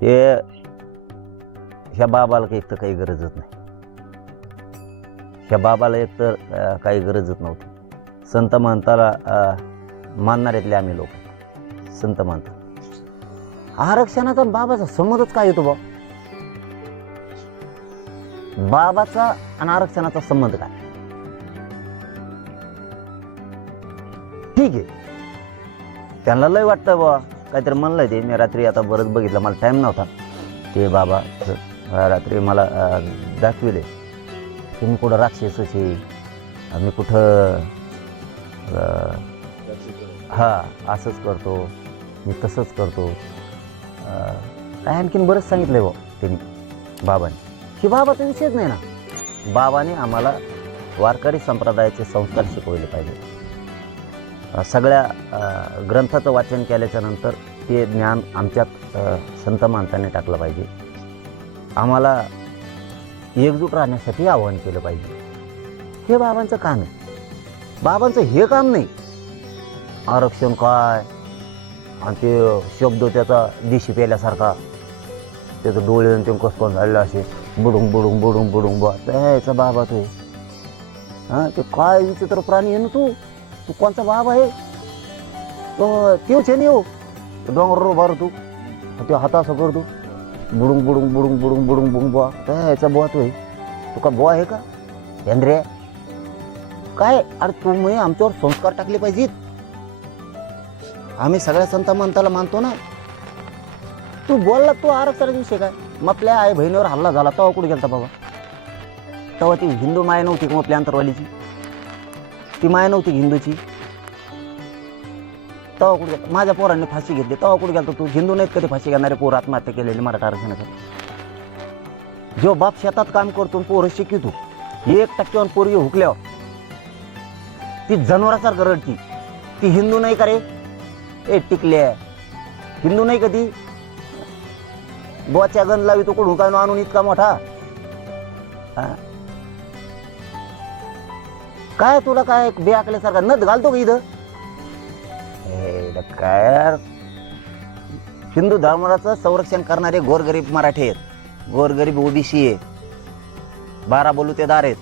ते ह्या बाबाला काही तर काही गरजच नाही. ह्या बाबाला एक तर काही गरजच नव्हती. संत महंताला अं, मानणाऱ्यातले आम्ही लोक. संत महंत. आरक्षणाचा बाबाचा संबंधच काय येतो बा? बाबाचा आणि आरक्षणाचा संबंध काय? ठीक आहे. त्यांना लय वाटतं बा काहीतरी म्हणलं ते. मी रात्री आता बरंच बघितलं. मला टाईम नव्हता. ते बाबा रात्री मला दाखविले. की मी कुठं राक्षस असे मी कुठं हां हा असंच करतो. मी तसंच करतो. काय आणखीन बरंच सांगितलंय बा त्यांनी बाबाने. की बाबाचा विषयच नाही ना. बाबाने आम्हाला वारकरी संप्रदायाचे संस्कार शिकवले पाहिजे सगळ्या ग्रंथाचं वाचन केल्याच्यानंतर ते ज्ञान आमच्यात संत माणसाने टाकलं पाहिजे. आम्हाला एकजूट राहण्यासाठी आवाहन केलं पाहिजे. हे बाबांचं काम आहे. बाबांचं हे काम नाही. आरक्षण काय? आणि ते शब्द त्याचा दिशी पेल्यासारखा त्याचं डोळे आणि ते कसं झालेलं असे बुडुंग बुडून बुडुंग बुडुंग बा त्याचा बाबा तो हां ते काय विचित्र प्राणी आहे ना तू? तू कोणता बाबा आहे? तो तेच आहे नाही डोंगर उभार तू. ते हात असं तू. बुडुंग बुडुंग बुडुंग बुडुंग बुडुंग बुडून बुवा. काय याचा बुवा तू आहे. तुका बुवा आहे का? चंद्रे काय? अरे तू मी आमच्यावर संस्कार टाकले पाहिजेत. आम्ही सगळ्या संत मंताला मानतो ना. तू बोलला तू आरक्षणाचा विषय काय? मग आपल्या आई बहिणीवर हल्ला झाला. तेव्हा कुठे गेलता बाबा? तेव्हा ती हिंदू माय नव्हती का मग आपल्या अंतरवालीची? ती माय नव्हती हिंदूची. तेव्हा कुठे माझ्या पोरांनी फाशी घेतली. तेव्हा कुठे गेलता तू? हिंदू नाहीत कधी फाशी घेणारे पोर आत्महत्या केलेली मराठा आरक्षणासाठी. जो बाप शेतात काम करतो पोर पोरं शिकितो एक टक्क्यावर पोरगी हुकल्यावर ती जनावरासारखं रडती. ती हिंदू नाही का रे? ए टिकले हिंदू नाही कधी? ती बोच्या गंज लावी तो कुठून काय आणून इतका मोठा? हा? काय तुला काय बे आकल्यासारखा नथ घालतो का इथं? हे इथं काय? यार? हिंदू धर्माचं संरक्षण करणारे गोरगरीब मराठी आहेत. गोरगरीब ओबीसी आहे बारा बोलुतेदार आहेत.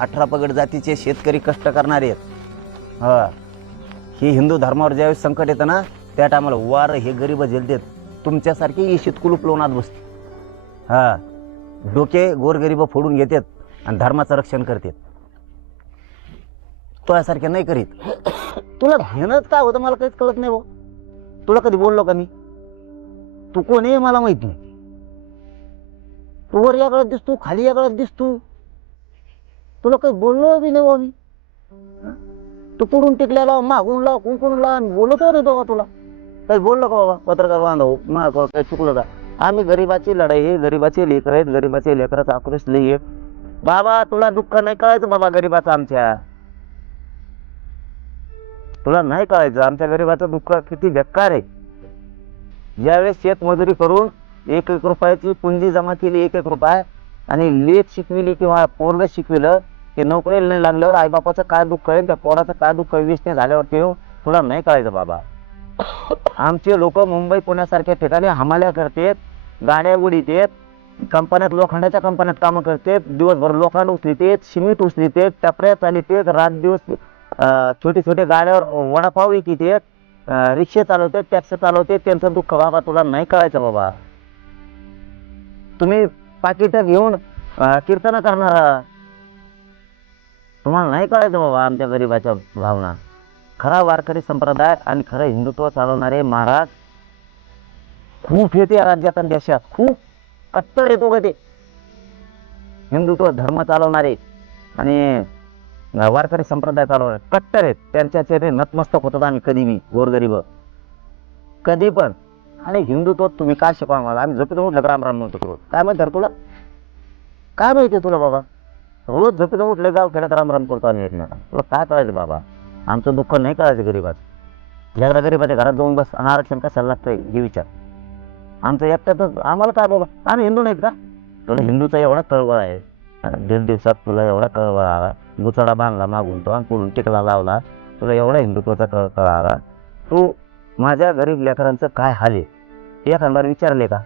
अठरा पगड जातीचे शेतकरी कष्ट करणारे आहेत. हा. ही हिंदू धर्मावर ज्यावेळेस संकट येतं ना त्या टायमाला वार हे गरीब झेलतात. तुमच्यासारखी ही कुलूप लोनात बसते. हा. डोके गोरगरीब फोडून घेतात आणि धर्माचं रक्षण करतात. तुझ्यासारखे नाही करीत. तुला घेणंच काय होतं मला काहीच कळत नाही भाऊ तुला कधी बोललो का मी? तू कोण आहे मला माहीत नाही. तू वर याकडे दिसतो खाली याकडे दिसतो तुला काही बोललो बी नाही मी. तू पुढून टिकल्याला मागून लाव कुंकून लाव मी बोलतो रे तो का तुला. काही बोललो का बाबा? पत्रकार बांधव मा काही चुकलं का? आम्ही गरिबाची लढाई आहे गरिबाचे लेकर आहेत गरिबाचे लेकराचा आक्रोश लई आहे. बाबा तुला दुःख नाही कळायचं बाबा गरिबाचं आमच्या. तुला नाही कळायचं आमच्या गरिबाचं दुःख किती बेकार आहे. ज्यावेळेस शेतमजुरी करून एक एक रुपयाची पुंजी जमा केली एक एक रुपये आणि लेख शिकविली किंवा पोरलं शिकविलं ते नोकरीला नाही लागल्यावर आईबापाचं काय दुःख आहे त्या पोराचं काय दुःख आहे विषय झाल्यावर ते तुला नाही कळायचं बाबा. आमचे लोक मुंबई पुण्यासारख्या ठिकाणी हमाल्या करतात गाड्या उडीतेत कंपन्यात लोखंडाच्या कंपन्यात कामं करतात दिवसभर लोखंड उचलितेत सिमेंट उचलितेत टपऱ्या चालितेत रात दिवस छोटे छोटे गाड्यावर वडापाव विकतेत रिक्षा चालवते टॅक्सी चालवते त्यांचं दुःख बाबा तुला नाही कळायचं बाबा. तुम्ही पाकिट घेऊन कीर्तन करणार तुम्हाला नाही कळायचं बाबा आमच्या गरिबाच्या भावना. खरा वारकरी संप्रदाय आणि खरं हिंदुत्व चालवणारे महाराज खूप येते राज्यात आणि देशात. खूप कट्टर येतो का ते. हिंदुत्व धर्म चालवणारे आणि वारकरी संप्रदाय चालवणारे कट्टर आहेत. त्यांच्या चेहरे नतमस्तक होतात आम्ही कधी मी गोरगरीब. कधी पण. आणि हिंदुत्व तुम्ही काय शिकवा मला आम्ही झोपेत उठलं राम राम म्हणतो? रोज काय माहिती तुला? काय माहिती तुला बाबा? रोज झोपेत उठले गाव खेड्यात राम राम करतो आम्ही एकमेकांना. तुला काय करायचं बाबा? आमचं दुःख नाही कळायचं गरीबाचं जगडा गरीबाच्या घरात जाऊन बस. अनारक्षण आरक्षण कशाला लागतंय? हे विचार. आमचं एकट्यातच आम्हाला काय बाबा? आम्ही हिंदू नाहीत का? तुला हिंदूचा एवढा कळवळ आहे. दीड दिवसात तुला एवढा कळवळ आला गुचाडा बांधला मागून तो आणि पुढून टिकला लावला. तुला एवढा हिंदुत्वाचा कळ कळाला. तू माझ्या गरीब लेकरांचं काय हाल आहे? एखाद्यावर विचारले का?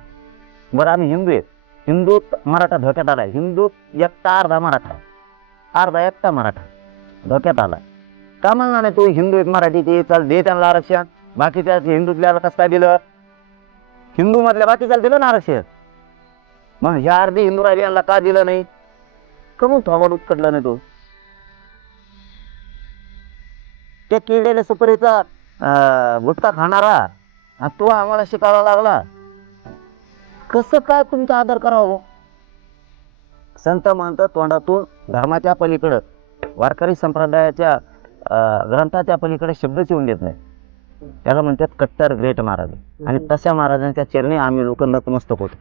बरं आम्ही हिंदू आहेत. हिंदूत मराठा धोक्यात आलाय. हिंदू एकटा अर्धा मराठा. अर्धा एकटा मराठा धोक्यात आला का म्हणणार नाही तू हिंदू आहेत मराठी ते चाल दे त्यांना आरक्षण. बाकीच्या हिंदूतल्या कसं काय दिलं? हिंदू मधल्या बाकीच्याला दिलं ना आरक्षण? मग ह्या अर्धे हिंदू राहिले यांना का दिलं नाही? कमून थोबाड उत्कटला नाही तो? त्या किड्याला सुपारीचा अं, गुटखा खाणारा. आणि तो आम्हाला शिकायला लागला. कसं काय तुमचा आदर करावा हो? संत म्हणतात तोंडातून धर्माच्या पलीकडं वारकरी संप्रदायाच्या ग्रंथाच्या पलीकडे शब्दच येऊन देत नाही. त्याला म्हणतात कट्टर ग्रेट महाराज. आणि तशा महाराजांच्या चरणी आम्ही लोक नतमस्तक होतो.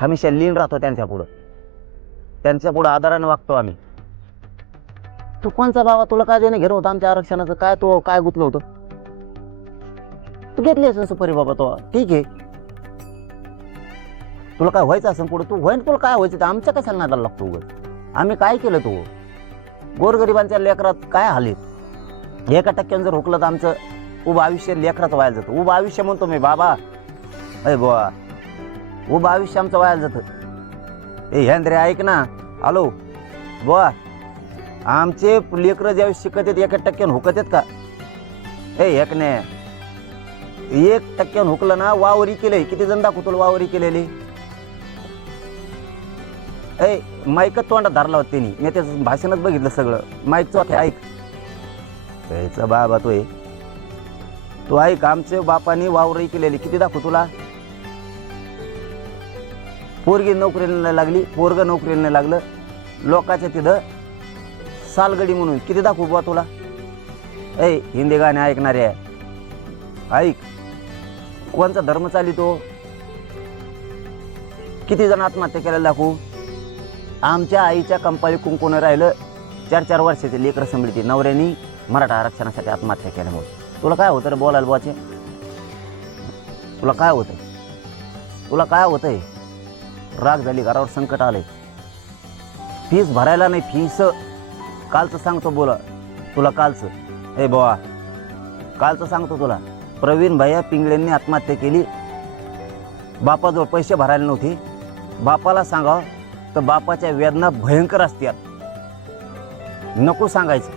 हमेशा लीन राहतो त्यांच्या पुढं. त्यांच्या पुढं आदराने वागतो आम्ही. तू कोणचा बाबा? तुला काय देणं घेणं होतं आमच्या आरक्षणाचं? काय तो काय गुतलं होतं? तू घेतली असेल सुपारी बाबा तो. ठीक आहे. तुला काय व्हायचं असेल पुढे तू होईन तुला काय व्हायचं ते आमच्या कशाला नादाला लागतो उगत आम्ही काय केलं तू? गोरगरिबांच्या लेकरात काय हालीत? एका टक्क्यानं जर हुकलं तर आमचं उभं आयुष्य लेकरात व्हायला जातं. उभं आयुष्य म्हणतो मी बाबा. अय बुवा. उभं आयुष्य आमचं व्हायला जातं. ए ह्यांद्रे ऐक ना. हॅलो. बुवा. आमचे लेकरं ज्यावेळेस शिकत आहेत एका टक्क्यानं हुकत आहेत का? ए एक नाही एक टक्क्यानं हुकलं ना वावरी केलंय. किती जण दाखवतो तुला वावरी केलेली? ए माईकच तोंडात धरला होता त्यांनी. मी त्याचं भाषणच बघितलं सगळं. माईक चौथे ऐक. त्याचा बाबा तो आहे. तू ऐक आमचे बापाने वावरही केलेली. किती दाखव तुला? पोरगी नोकरीला नाही लागली पोरग नोकरीला लागलं. लोकाच्या तिथं सालगडी म्हणून. किती दाखवू बुवा तुला? ऐ हिंदी गाणे ऐकणारे. ऐक. कोणचा धर्म चालितो किती जण आत्महत्या केलेला दाखवू? आमच्या आईच्या कंपाळी कुंकून राहिलं. चार चार वर्षाचे लेकरं संभळती नवऱ्यानी मराठा आरक्षणासाठी आत्महत्या केल्यामुळे तुला काय होतं रे बोलायला बुवाचे? तुला काय होतंय? तुला काय होतंय? राग झाली घरावर संकट आलंय. फीस भरायला नाही फीस कालचं सांगतो बोला तुला कालचं. ए बोवा कालचं सांगतो तुला. प्रवीण भैया पिंगळेंनी आत्महत्या केली. बापाजवळ पैसे भरायला नव्हते. बापाला सांगावं तर बापाच्या वेदना भयंकर असतात. नको सांगायचं.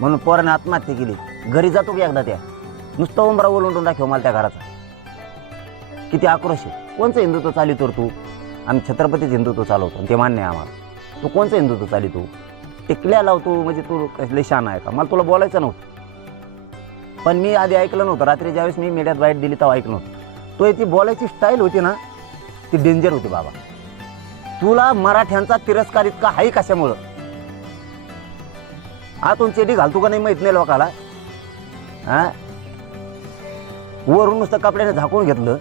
म्हणून पोराने आत्महत्या केली. घरी जातो की एकदा त्या. नुसतं उमरा ओलंडून दाखव मला त्या घराचा. किती आक्रोश आहे. कोणचं हिंदुत्व चालितो तर तू? आम्ही छत्रपतीच हिंदुत्व चालवतो. ते मान्य आहे आम्हाला. तू कोणचं हिंदुत्व चालितो टिकल्या लावतो म्हणजे तू लई शान आहे का? मला तुला बोलायचं नव्हतं. पण मी आधी ऐकलं नव्हतं. रात्री ज्यावेळेस मी मीडियात बाईट दिली तेव्हा ऐकलं नव्हतं. तो ती बोलायची स्टाईल होती ना ती डेंजर होती बाबा. तुला मराठ्यांचा तिरस्कार इतका आहे कशामुळं? आतून चेडी घालतो का नाही माहीत नाही लोकाला? हा? वरून नुसतं कपड्याने झाकून घेतलं.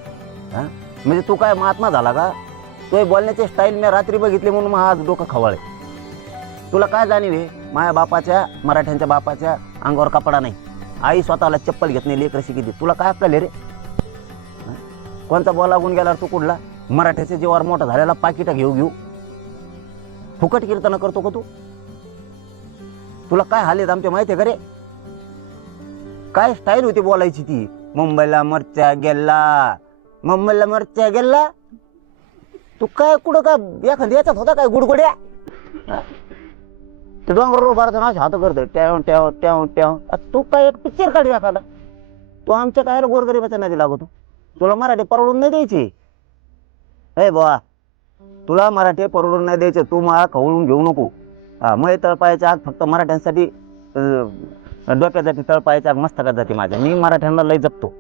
हा? म्हणजे तू काय महात्मा झाला का? तो बोलण्याची स्टाईल मी रात्री बघितली म्हणून मग आज डोकं खवळे तुला काय जाणीव आहे? माझ्या बापाच्या मराठ्यांच्या बापाच्या अंगावर कपडा नाही. आई स्वतःला चप्पल घेत नाही लेकर किती तुला काय अक्कल रे? कोणता बॉल लागून गेल्यावर तू कुठला? मराठ्याच्या जीवावर मोठा झालेला पाकिटा घेऊ घेऊ. फुकट कीर्तन करतो का तू? तुला काय हाल आहेत आमच्या माहिती आहे का रे? काय स्टाईल होती बोलायची ती? मुंबईला मरच्या गेला. मुंबईला मरच्या गेला. तू काय कुठं का एखाद्या याच्यात होता काय गुडगुड्या? ते डोंगर भारत असे हात करतो ट्याव ट्याव ट्याव ट्याव. तू काय एक पिक्चर काढी दाखवला तू आमच्या काय गोरगरीबाच्या नदी लागतो. तुला मराठी परवडून नाही द्यायची? हे बुवा. तुला मराठी परवडून नाही द्यायचं. तू मला खवळून घेऊ नको. हा मग तळपायाच्या आग फक्त मराठ्यांसाठी डोक्यात जाते तळपायाच्या आग मस्तकात जाते माझ्या मी मराठ्यांना लय जपतो.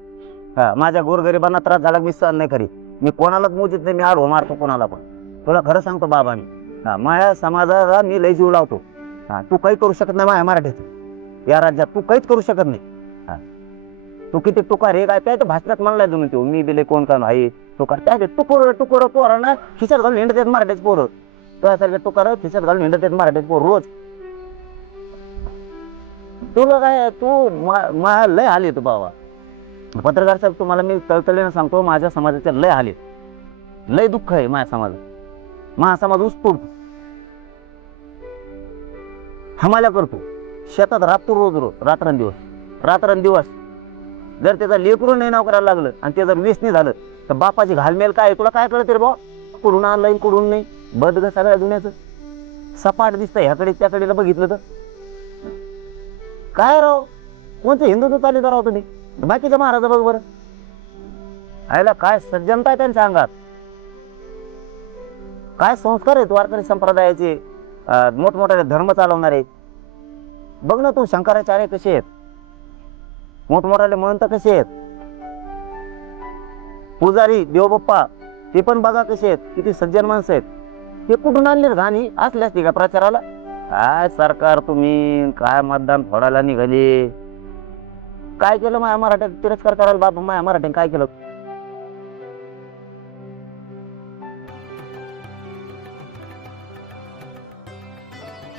हा माझ्या गोरगरिबांना त्रास झाला मी सहन नाही खरी मी कोणालाच मोजित नाही मी आडवो मारतो कोणाला पण. तुला खरं सांगतो बाबा मी. हा माझ्या समाजाला मी लय जीव लावतो. हा तू काही करू शकत नाही माझ्या मराठीत. या राज्यात तू काहीच करू शकत नाही. हा. तू किती तुकार हे काय त्या भाषणात म्हणलाय तुम्ही तू? मी दिले कोण का नाही तुकार त्या तुकोर तुकोर पोरांना खिशात घालून हिंडत आहेत मराठीच पोरं. तुझ्यासारखे तुकार खिशात घालून हिंडत आहेत मराठीच पोर रोज. तुला काय तू मा- लय आली तू बाबा. पत्रकार साहेब तुम्हाला मी तळतळीनं सांगतो माझ्या समाजाचे लय हाल लय दुःख आहे माझ्या समाजात. महासमाज समाज हमाल्या करतो. शेतात राबतो रोज रोज रात्रंदिवस. रात्रंदिवस जर त्याचा लेकरून नाही नाव करायला लागलं आणि ते जर नाही झालं तर बापाची घालमेल काय तुला काय कळत रे बा कुठून आणलं कुठून नाही? बद ग सगळ्या सपाट दिसतंय ह्याकडे त्याकडे बघितलं तर. काय राव? कोणतं हिंदुत्व चालित राव तुम्ही? बाकीच्या महाराजा बघ बरं. आयला काय सज्जनता आहे त्यांच्या अंगात? काय संस्कार आहेत वारकरी संप्रदायाचे? अं, धर्म चालवणारे. बघ ना तू शंकराचार्य कसे आहेत? मोठमोठ्याले महंत कसे आहेत? पुजारी देवबाप्पा ते पण बघा कसे आहेत? किती सज्जन माणसं आहेत. ते कुठून आणले घाणी? असले असते का प्रचाराला. काय सरकार तुम्ही? काय मतदान फोडायला निघाले? काय केलं माया मराठ्यात? तिरस्कार करायला बाबा माया मराठ्याने काय केलं?